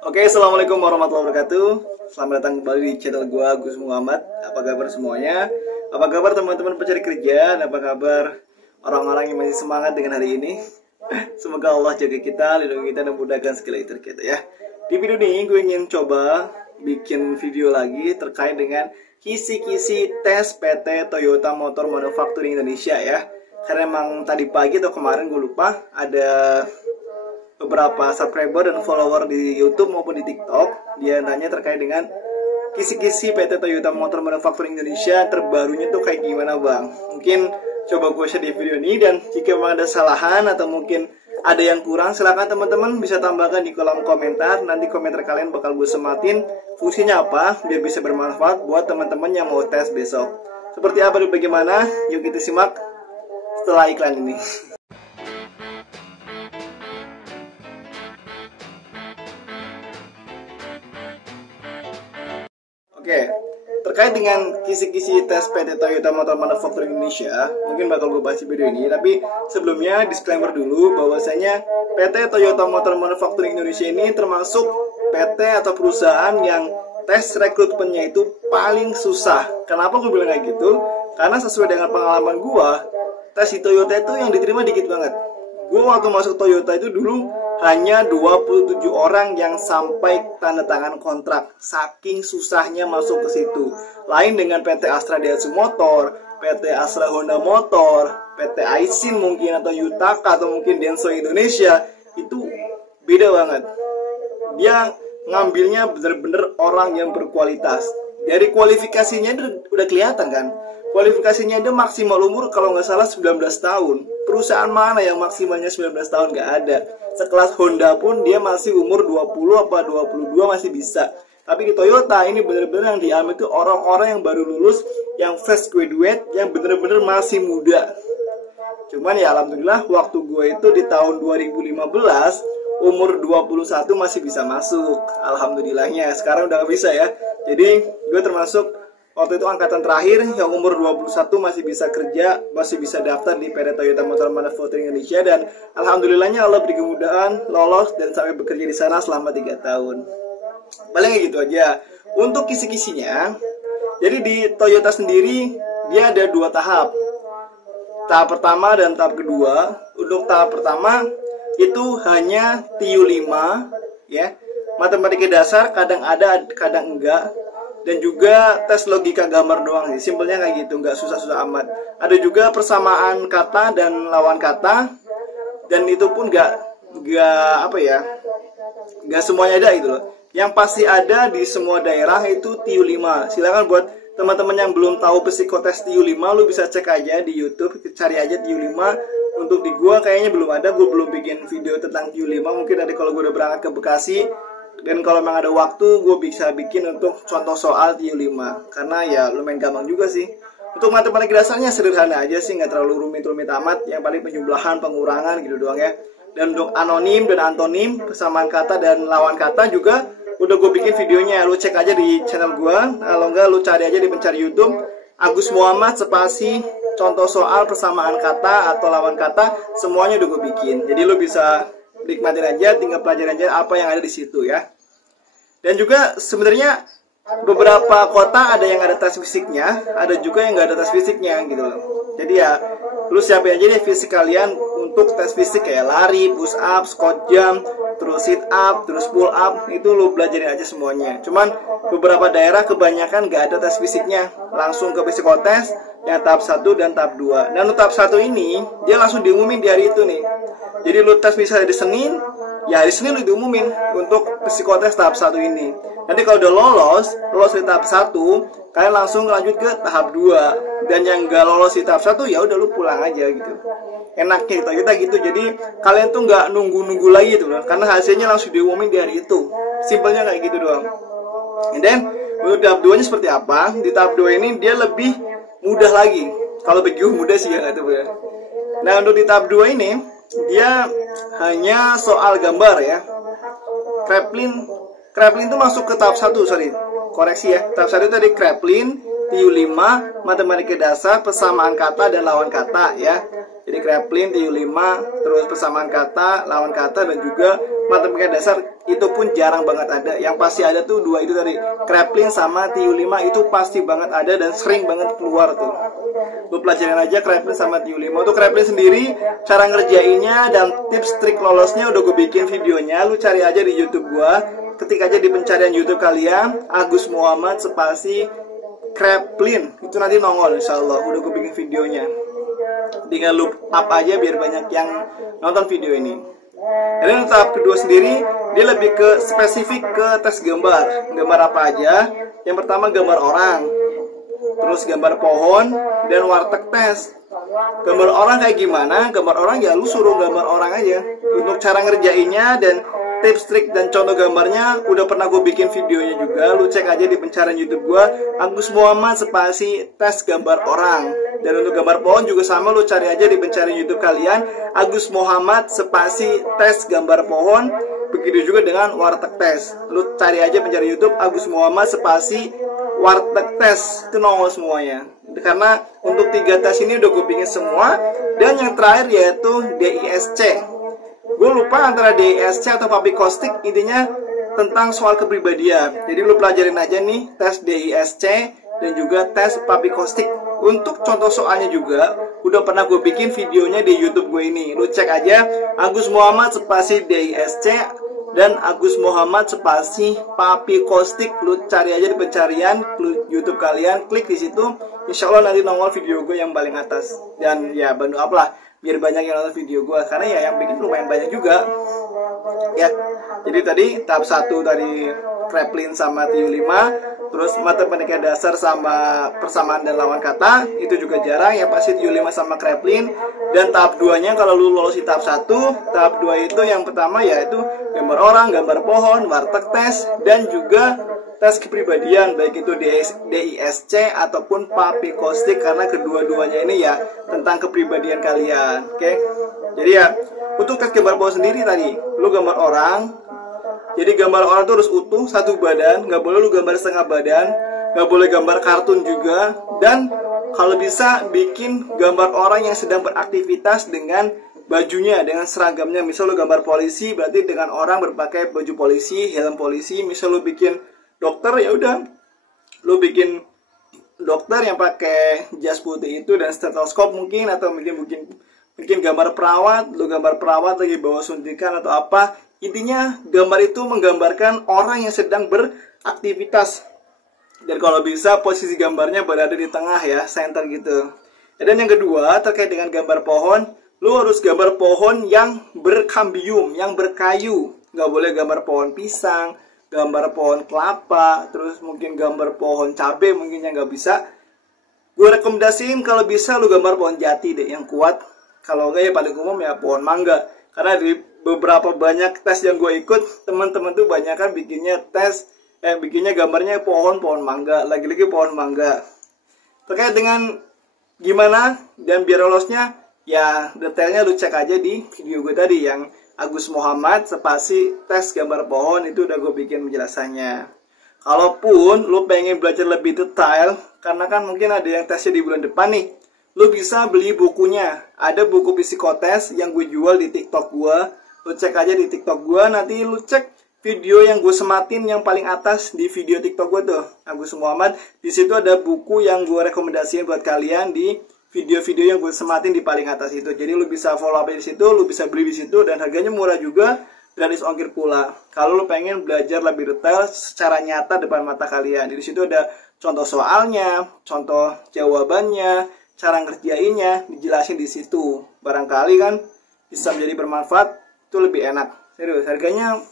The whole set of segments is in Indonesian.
Oke, assalamualaikum warahmatullahi wabarakatuh. Selamat datang kembali di channel gue, Agus Muhammad. Apa kabar semuanya? Apa kabar teman-teman pencari kerja? Dan apa kabar orang-orang yang masih semangat dengan hari ini? Semoga Allah jaga kita, lindungi kita, dan mudahkan segala ikhtiar kita ya. Di video ini gue ingin coba bikin video lagi terkait dengan kisi-kisi tes PT Toyota Motor Manufacturing Indonesia ya. Karena emang tadi pagi atau kemarin gue lupa ada beberapa subscriber dan follower di YouTube maupun di TikTok. Dia nanya terkait dengan kisi-kisi PT Toyota Motor Manufacturing Indonesia terbarunya tuh kayak gimana bang. Mungkin coba gue share di video ini, dan jika memang ada kesalahan atau mungkin ada yang kurang, silahkan teman-teman bisa tambahkan di kolom komentar. Nanti komentar kalian bakal gue sematin fungsinya apa biar bisa bermanfaat buat teman-teman yang mau tes besok. Seperti apa dan bagaimana? Yuk kita simak setelah iklan ini. Oke, terkait dengan kisi-kisi tes PT Toyota Motor Manufacturing Indonesia, mungkin bakal gue bahas di video ini. Tapi sebelumnya disclaimer dulu bahwasanya PT Toyota Motor Manufacturing Indonesia ini termasuk PT atau perusahaan yang tes rekrutmennya itu paling susah. Kenapa gue bilang kayak gitu? Karena sesuai dengan pengalaman gue, tes di Toyota itu yang diterima dikit banget. Gue waktu masuk Toyota itu dulu hanya 27 orang yang sampai tanda tangan kontrak. Saking susahnya masuk ke situ. Lain dengan PT Astra Daihatsu Motor, PT Astra Honda Motor, PT Aisin mungkin, atau Yutaka, atau mungkin Denso Indonesia. Itu beda banget. Dia ngambilnya bener-bener orang yang berkualitas. Dari kualifikasinya udah kelihatan kan. Kualifikasinya dia maksimal umur kalau nggak salah 19 tahun. Perusahaan mana yang maksimalnya 19 tahun? Nggak ada. Sekelas Honda pun dia masih umur 20 apa 22 masih bisa. Tapi di Toyota ini bener-bener yang diambil itu orang-orang yang baru lulus, yang fresh graduate, yang bener-bener masih muda. Cuman ya alhamdulillah waktu gue itu di tahun 2015 umur 21 masih bisa masuk. Alhamdulillahnya sekarang udah gak bisa ya. Jadi gue termasuk waktu itu angkatan terakhir yang umur 21 masih bisa kerja, masih bisa daftar di PT Toyota Motor Manufacturing Indonesia. Dan alhamdulillahnya Allah beri kemudahan, lolos dan sampai bekerja di sana selama 3 tahun. Paling gitu aja. Untuk kisi-kisinya, jadi di Toyota sendiri dia ada 2 tahap. Tahap pertama dan tahap kedua. Untuk tahap pertama itu hanya TU5 ya. Matematika dasar kadang ada, kadang enggak. Dan juga tes logika gambar doang sih, simpelnya kayak gitu, nggak susah-susah amat. Ada juga persamaan kata dan lawan kata, dan itu pun nggak semuanya ada gitu loh. Yang pasti ada di semua daerah itu TU5. Silakan buat teman-teman yang belum tahu psikotes TU5, lu bisa cek aja di YouTube, cari aja TU5. Untuk di gua kayaknya belum ada, gua belum bikin video tentang TU5. Mungkin nanti kalau gua udah berangkat ke Bekasi, dan kalau memang ada waktu, gue bisa bikin untuk contoh soal TU5. Karena ya lumayan gampang juga sih. Untuk matematika dasarnya sederhana aja sih, nggak terlalu rumit-rumit amat. Yang paling penjumlahan, pengurangan gitu doang ya. Dan untuk anonim dan antonim, persamaan kata dan lawan kata juga udah gue bikin videonya. Lu cek aja di channel gue. Kalau enggak, lu cari aja di pencari YouTube Agus Muhammad spasi contoh soal persamaan kata atau lawan kata, semuanya udah gue bikin. Jadi lu bisa nikmatin aja, tinggal pelajarin aja apa yang ada di situ ya. Dan juga sebenarnya beberapa kota ada yang ada tes fisiknya, ada juga yang nggak ada tes fisiknya gitu loh. Jadi ya lu siapin aja deh fisik kalian untuk tes fisik kayak lari, push up, squat jump, terus sit up, terus pull up, itu lu belajarin aja semuanya. Cuman beberapa daerah kebanyakan nggak ada tes fisiknya, langsung ke psikotes yang tahap 1 dan tahap 2. Dan tahap 1 ini dia langsung diumumin di hari itu nih. Jadi lu tes misalnya di Senin, ya hari Senin lu diumumin untuk psikotes tahap 1 ini. Nanti kalau udah lolos di tahap 1, kalian langsung lanjut ke tahap 2. Dan yang nggak lolos di tahap 1 ya udah lu pulang aja gitu. Enaknya kita gitu. Jadi kalian tuh nggak nunggu-nunggu lagi tuh, karena hasilnya langsung diumumin di hari itu. Simpelnya kayak gitu doang. And then untuk tahap 2 nya seperti apa? Di tahap 2 ini dia lebih mudah lagi. Kalau bagi gue mudah sih ya, gitu ya. Nah untuk di tahap 2 ini dia hanya soal gambar ya. Kraepelin itu masuk ke tahap 1, sorry. Koreksi ya. Tahap 1 tadi Kraepelin, TU5, matematika dasar, persamaan kata dan lawan kata ya. Jadi Kraepelin, TU5, terus persamaan kata, lawan kata, dan juga matematika dasar itu pun jarang banget ada. Yang pasti ada tuh dua itu tadi, Kraepelin sama TU5 itu pasti banget ada dan sering banget keluar tuh. Lu pelajarin aja Kraepelin sama TU5. Untuk Kraepelin sendiri, cara ngerjainnya dan tips trik lolosnya udah gue bikin videonya. Lu cari aja di YouTube gua, ketik aja di pencarian YouTube kalian Agus Muhammad spasi Kraepelin, itu nanti nongol insyaallah. Udah gue bikin videonya, tinggal lu up aja biar banyak yang nonton video ini. Dan tahap kedua sendiri, dia lebih ke spesifik ke tes gambar. Gambar apa aja? Yang pertama gambar orang, terus gambar pohon, dan warteg tes. Gambar orang kayak gimana? Gambar orang ya lu suruh gambar orang aja. Untuk cara ngerjainnya dan tips, trik, dan contoh gambarnya udah pernah gue bikin videonya juga. Lu cek aja di pencarian YouTube gue, Agus Muhammad spasi tes gambar orang. Dan untuk gambar pohon juga sama, lu cari aja di pencarian YouTube kalian, Agus Muhammad spasi tes gambar pohon. Begitu juga dengan warteg tes. Lu cari aja pencarian YouTube Agus Muhammad spasi warteg tes, itu nongol semuanya. Karena untuk 3 tes ini udah gue bikin semua. Dan yang terakhir yaitu DISC. Gue lupa antara DISC atau Papy Kostick, intinya tentang soal kepribadian. Jadi lu pelajarin aja nih tes DISC dan juga tes Papy Kostick. Untuk contoh soalnya juga udah pernah gue bikin videonya di YouTube gue ini. Lu cek aja Agus Muhammad spasi DISC dan Agus Muhammad spasi Papy Kostick. Lu cari aja di pencarian YouTube kalian, klik di situ, insya Allah nanti nongol video gue yang paling atas. Dan ya bantu up lah biar banyak yang nonton video gue, karena ya yang bikin lumayan banyak juga ya. Jadi tadi tahap 1 tadi Kraepelin sama TU5, terus matematika dasar sama persamaan dan lawan kata itu juga jarang, yang pasti TU5 sama Kraepelin. Dan tahap 2-nya kalau lu lolos di tahap 1, tahap 2 itu yang pertama yaitu gambar orang, gambar pohon, warteg tes, dan juga tes kepribadian, baik itu DISC ataupun Papy Kostick, karena kedua-duanya ini ya tentang kepribadian kalian. Oke. Jadi ya untuk tes gambar pohon sendiri tadi, lu gambar orang. Jadi gambar orang tuh harus utuh satu badan, nggak boleh lu gambar setengah badan, nggak boleh gambar kartun juga. Dan kalau bisa bikin gambar orang yang sedang beraktivitas dengan bajunya, dengan seragamnya. Misal lu gambar polisi, berarti dengan orang berpakai baju polisi, helm polisi. Misal lu bikin dokter, ya udah lu bikin dokter yang pakai jas putih itu dan stetoskop mungkin, atau mungkin gambar perawat, lu gambar perawat lagi bawa suntikan atau apa. Intinya gambar itu menggambarkan orang yang sedang beraktivitas. Dan kalau bisa posisi gambarnya berada di tengah ya, center gitu. Dan yang kedua terkait dengan gambar pohon, lu harus gambar pohon yang berkambium, yang berkayu. Nggak boleh gambar pohon pisang, gambar pohon kelapa, terus mungkin gambar pohon cabai mungkin yang nggak bisa. Gue rekomendasiin kalau bisa lu gambar pohon jati deh yang kuat. Kalau enggak ya paling umum ya pohon mangga. Karena di beberapa banyak tes yang gue ikut, teman-teman tuh banyak kan bikinnya bikinnya gambarnya pohon mangga, lagi-lagi pohon mangga. Terkait dengan gimana dan biar lolosnya, ya detailnya lu cek aja di video gue tadi yang Agus Muhammad spasi tes gambar pohon, itu udah gue bikin penjelasannya. Kalaupun lu pengen belajar lebih detail, karena kan mungkin ada yang tesnya di bulan depan nih, lu bisa beli bukunya. Ada buku psikotes yang gue jual di TikTok gue. Lu cek aja di TikTok gue, nanti lu cek video yang gue sematin yang paling atas di video TikTok gue tuh, Agus Muhammad. Di situ ada buku yang gue rekomendasiin buat kalian di video-video yang gue sematin di paling atas itu. Jadi lu bisa follow up di situ, lu bisa beli di situ, dan harganya murah juga, gratis ongkir pula. Kalau lu pengen belajar lebih detail secara nyata depan mata kalian, di situ ada contoh soalnya, contoh jawabannya, cara ngerjainnya dijelasin di situ. Barangkali kan bisa menjadi bermanfaat, itu lebih enak. Serius, harganya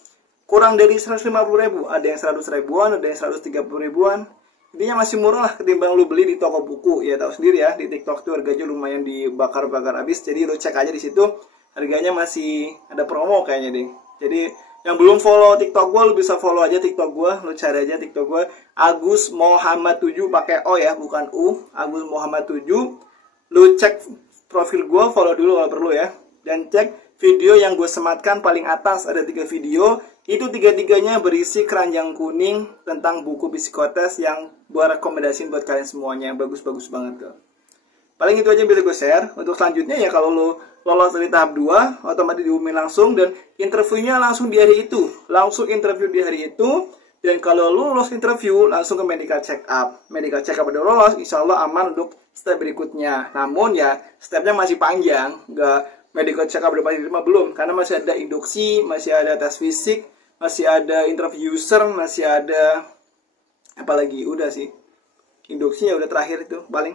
kurang dari 150.000, ada yang 100 ribuan, ada yang 130 ribuan. Intinya masih murah lah ketimbang lu beli di toko buku. Ya tahu sendiri ya, di TikTok tuh harganya lumayan dibakar-bakar habis. Jadi lu cek aja di situ, harganya masih ada promo kayaknya deh. Jadi yang belum follow TikTok gue, lu bisa follow aja TikTok gue. Lu cari aja TikTok gue, Agus Muhammad 7 pakai O ya, bukan U. Agus Muhammad 7. Lu cek profil gue, follow dulu kalau perlu ya. Dan cek video yang gue sematkan paling atas, ada 3 video. Itu 3-3-nya berisi keranjang kuning tentang buku psikotes yang gue rekomendasiin buat kalian semuanya. Bagus-bagus banget kok. Paling itu aja yang bisa gue share. Untuk selanjutnya ya kalau lo lolos dari tahap 2, otomatis diumumin langsung dan interviewnya langsung di hari itu. Langsung interview di hari itu. Dan kalau lo lolos interview, langsung ke medical check up. Medical check up udah lolos, insya Allah aman untuk step berikutnya. Namun ya, stepnya masih panjang. Nggak medical check up udah pasti diterima belum. Karena masih ada induksi, masih ada tes fisik, masih ada interview user, masih ada apalagi udah sih. Induksinya udah terakhir itu paling.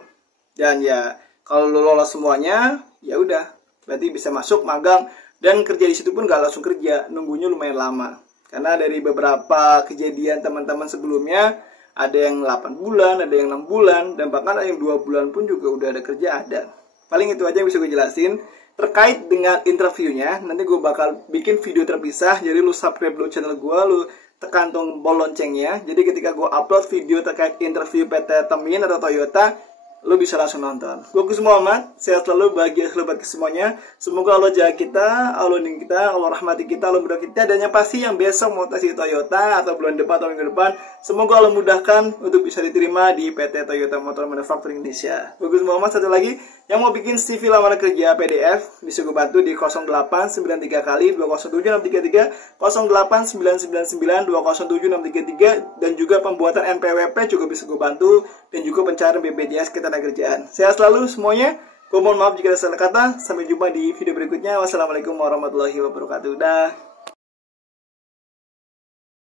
Dan ya kalau lo lolos semuanya, ya udah berarti bisa masuk magang dan kerja di situ pun gak langsung kerja, nunggunya lumayan lama. Karena dari beberapa kejadian teman-teman sebelumnya, ada yang 8 bulan, ada yang 6 bulan, dan bahkan ada yang 2 bulan pun juga udah ada kerja ada. Paling itu aja yang bisa gue jelasin. Terkait dengan interviewnya, nanti gue bakal bikin video terpisah, jadi lu subscribe dulu channel gue, lu tekan tombol loncengnya. Jadi ketika gue upload video terkait interview PT Temin atau Toyota, lo bisa langsung nonton. Gue Gus Muhammad, sehat selalu, bahagia selalu bagi semuanya. Semoga Allah jaga kita, Allah lindungi kita, Allah rahmati kita, Allah mudahkan kita. Dan yang pasti yang besok mau tes di Toyota atau bulan depan atau minggu depan, semoga Allah mudahkan untuk bisa diterima di PT Toyota Motor Manufacturing Indonesia. Gue Gus Muhammad, satu lagi yang mau bikin CV lamaran kerja PDF, bisa gue bantu di 0893 kali 207633, 08999 207633, dan juga pembuatan NPWP juga bisa gue bantu, dan juga pencarian BPJS kita kerjaan. Sehat selalu semuanya. Gue mohon maaf jika ada salah kata. Sampai jumpa di video berikutnya. Wassalamualaikum warahmatullahi wabarakatuh. Dah.